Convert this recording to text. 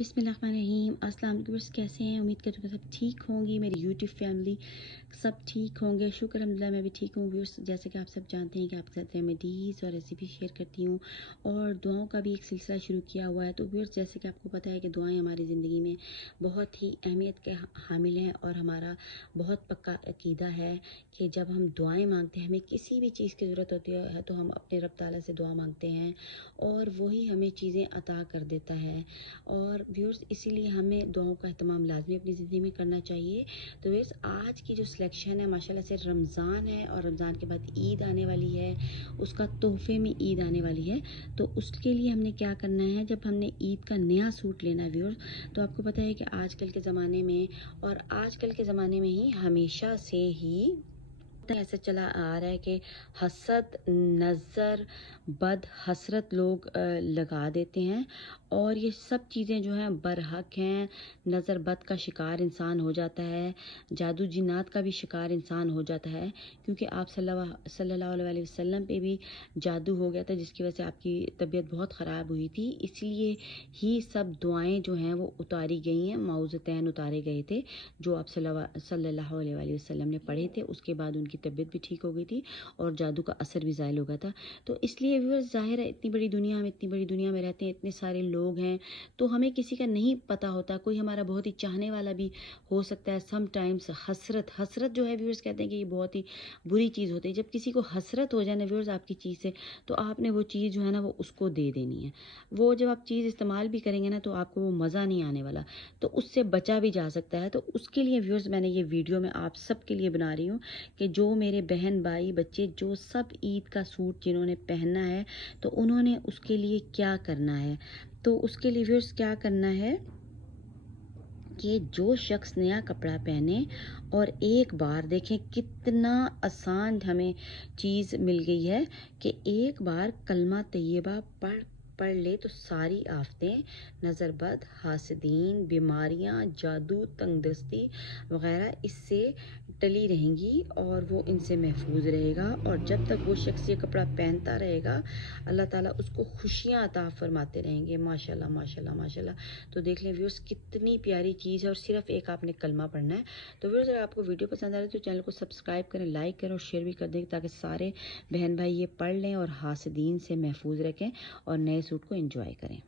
बिस्मिल्लाहिर्रहमानिर्रहीम। अस्सलाम वालेकुम। कैसे हैं? उम्मीद करती हूँ सब ठीक होंगी। मेरी यूट्यूब फैमिली सब ठीक होंगे, शुक्र अल्हम्दुलिल्लाह मैं भी ठीक हूँ। व्यूअर्स, जैसे कि आप सब जानते हैं कि आपके साथ रेमेडीज़ और रेसिपी शेयर करती हूँ और दुआओं का भी एक सिलसिला शुरू किया हुआ है। तो व्यूअर्स, जैसे कि आपको पता है कि दुआएं हमारी ज़िंदगी में बहुत ही अहमियत के हामिल हैं और हमारा बहुत पक्का अकीदा है कि जब हम दुआएं मांगते हैं, हमें किसी भी चीज़ की ज़रूरत होती है तो हम अपने रब ताला से दुआ मांगते हैं और वही हमें चीज़ें अता कर देता है। और व्यूअर्स, इसीलिए हमें दुआओं का एहतमाम लाजमी अपनी ज़िंदगी में करना चाहिए। तो व्यूअर्स, आज की जो सिलेक्शन है माशाल्लाह से रमज़ान है और रमज़ान के बाद ईद आने वाली है, उसका तोहफे में ईद आने वाली है। तो उसके लिए हमने क्या करना है, जब हमने ईद का नया सूट लेना है व्यूअर्स, तो आपको पता है कि आजकल के ज़माने में और आजकल के ज़माने में ही हमेशा से ही ऐसे चला आ रहा है कि हसद, नज़र, बद, हसरत लोग लगा देते हैं और ये सब चीज़ें जो हैं बरहक हैं। नज़र बद का शिकार इंसान हो जाता है, जादू जिन्नात का भी शिकार इंसान हो जाता है, क्योंकि आप सल्लल्लाहु अलैहि वसल्लम पे भी जादू हो गया था जिसकी वजह से आपकी तबीयत बहुत ख़राब हुई थी। इसलिए ही सब दुआएं जो हैं वो उतारी गई हैं, मौज़तैन उतारे गए थे जो आप सल्लल्लाहु अलैहि वसल्लम ने पढ़े थे। उसके बाद उनकी तबीयत भी ठीक हो गई थी और जादू का असर भी ज़ायल हो गया था। तो इसलिए व्यूअर्स, ज़ाहिर है इतनी बड़ी दुनिया में रहते हैं, इतने सारे लोग हैं, तो हमें किसी का नहीं पता होता, कोई हमारा बहुत ही चाहने वाला भी हो सकता है। समटाइम्स हसरत जो है व्यूअर्स, कहते हैं कि ये बहुत ही बुरी चीज़ होती है। जब किसी को हसरत हो जाए ना व्यूअर्स आपकी चीज़ से, तो आपने वो चीज़ जो है ना वो उसको दे देनी है। वो जब आप चीज़ इस्तेमाल भी करेंगे ना तो आपको वो मज़ा नहीं आने वाला, तो उससे बचा भी जा सकता है। तो उसके लिए व्यूअर्स मैंने ये वीडियो में आप सब के लिए बना रही हूँ कि जो मेरे बहन भाई बच्चे जो सब ईद का सूट जिन्होंने पहनना है तो उन्होंने उसके लिए क्या करना है। तो उसके लिए व्यूअर्स क्या करना है कि जो शख्स नया कपड़ा पहने और एक बार देखें कितना आसान हमें चीज़ मिल गई है कि एक बार कलमा तैयबा पढ़ ले तो सारी आफतें, नज़रबद, हासदीन, बीमारियां, जादू, तंगदस्ती वगैरह इससे टली रहेंगी और वो इनसे महफूज रहेगा। और जब तक वो शख्स ये कपड़ा पहनता रहेगा अल्लाह ताला उसको खुशियाँ अता फरमाते रहेंगे। माशाल्लाह माशाल्लाह माशाल्लाह। तो देख लें व्यूअर्स, कितनी प्यारी चीज़ है और सिर्फ एक आपने कलमा पढ़ना है। तो व्यूअर्स, अगर आपको वीडियो पसंद आ रही है तो चैनल को सब्सक्राइब करें, लाइक करें और शेयर भी कर दें ताकि सारे बहन भाई ये पढ़ लें और हासदीन से महफूज रखें और नए सूट को एंजॉय करें।